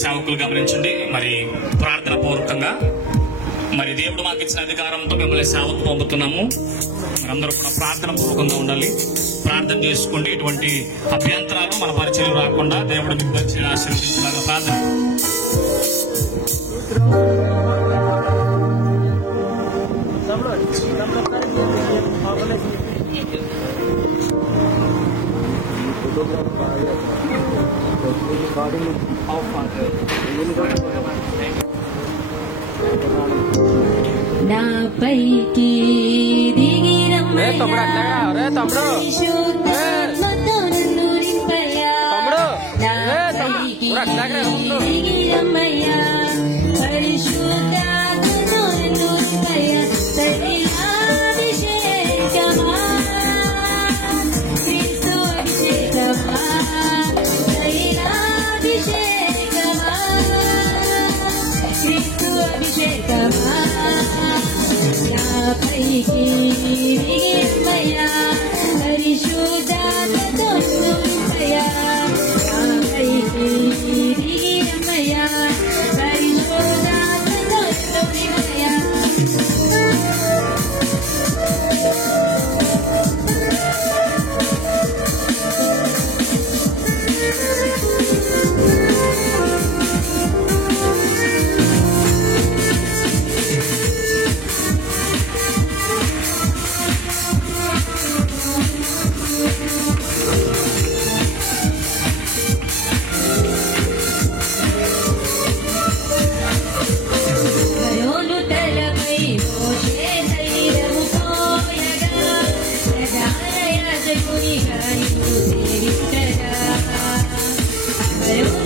సేవకులు గమనించండి. మరి ప్రార్థన పూర్వకంగా మరి దేవుడు మాకు ఇచ్చిన అధికారంతో మిమ్మల్ని సేవకు పంపుతున్నాము. అందరూ కూడా ప్రార్థన పూర్వకంగా ఉండాలి. ప్రార్థన చేసుకోండి. ఇటువంటి అభ్యంతరాలు మన పరిచయం రాకుండా దేవుడు మీకు ఆశీర్వదించేలాగా ప్రార్థన. నాపైకి దిగిరమ్మయ్యా పరిశుద్ధాత్మతో నన్ను నింపయ్యా. నాపైకి దిగిరమ్మయ్యా పరిశుద్ధాత్మతో నన్ను నింపయ్యా. తైలాభిషేకమా క్రీస్తు అభిషేకమా తైలాభిషేకమా క్రీస్తు అభిషేకమా. నాపైకి దిగిరమ్మయ్యా పరిశుద్ధాత్మతో నింపయ్యా. నాపైకి దిగిరమ్మయ్యా పరిశుద్ధాత్మతో నింపయ్యా. ఫరోను తలపై మోషే తైలము పోయగా ప్రధాన యాజకునిగా నిన్ను సేవించగా. ఫరోను